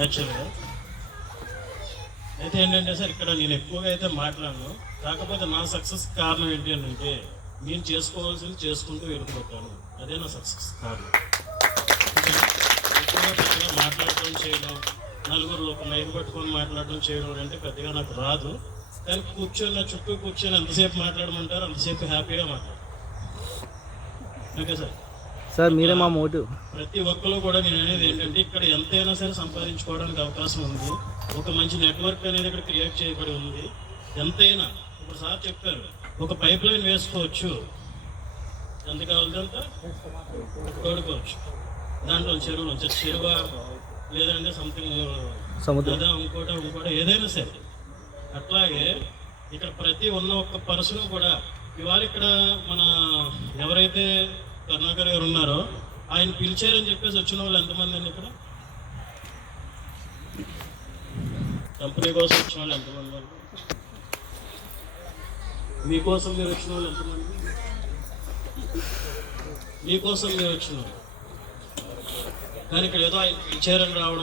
యాక్చువల్గా అయితే ఏంటంటే సార్ ఇక్కడ నేను ఎక్కువగా అయితే మాట్లాడను. కాకపోతే నా సక్సెస్ కారణం ఏంటి అని అంటే నేను చేసుకోవాల్సింది చేసుకుంటూ వెళ్ళిపోతాను. అదే నా సక్సెస్ కారణం. ఎక్కువగా మాట్లాడటం చేయడం నలుగురు ఒక నైన్ పట్టుకొని మాట్లాడడం చేయడం అంటే పెద్దగా నాకు రాదు. కానీ కూర్చొని నా చుట్టూ కూర్చొని ఎంతసేపు మాట్లాడమంటారు అంతసేపు హ్యాపీగా మాట్లాడతాను ఓకే సార్? సార్ మీరే మా మోటివ్ ప్రతి ఒక్కరు కూడా నేను అనేది ఏంటంటే ఇక్కడ ఎంతైనా సరే సంపాదించుకోవడానికి అవకాశం ఉంది. ఒక మంచి నెట్వర్క్ అనేది ఇక్కడ క్రియేట్ చేయబడి ఉంది. ఎంతైనా ఇప్పుడు సార్ చెప్పారు ఒక పైప్ లైన్ వేసుకోవచ్చు. ఎంత కావాలి అంత? తోడుకోవచ్చు. దాంట్లో చెరువు చెరువు లేదంటే సంథింగ్ సముద్రం. ఇంకోట ఇంకోట ఏదైనా సరే. అట్లాగే ఇక్కడ ప్రతి ఉన్న ఒక్క పర్సన్ కూడా ఇవాళ ఇక్కడ మన ఎవరైతే కరుణాకర్ గారు ఉన్నారో. ఆయన పిలిచారని చెప్పేసి వచ్చిన వాళ్ళు ఎంతమంది అండి ఇక్కడ? కంపెనీ కోసం వచ్చిన వాళ్ళు ఎంతమంది వాళ్ళు మీకోసం మీరు వచ్చిన వాళ్ళు ఎంతమంది? మీకోసం మీరు వచ్చిన వాళ్ళు. కానీ ఇక్కడ ఏదో ఆయన పిలిచారని రావడం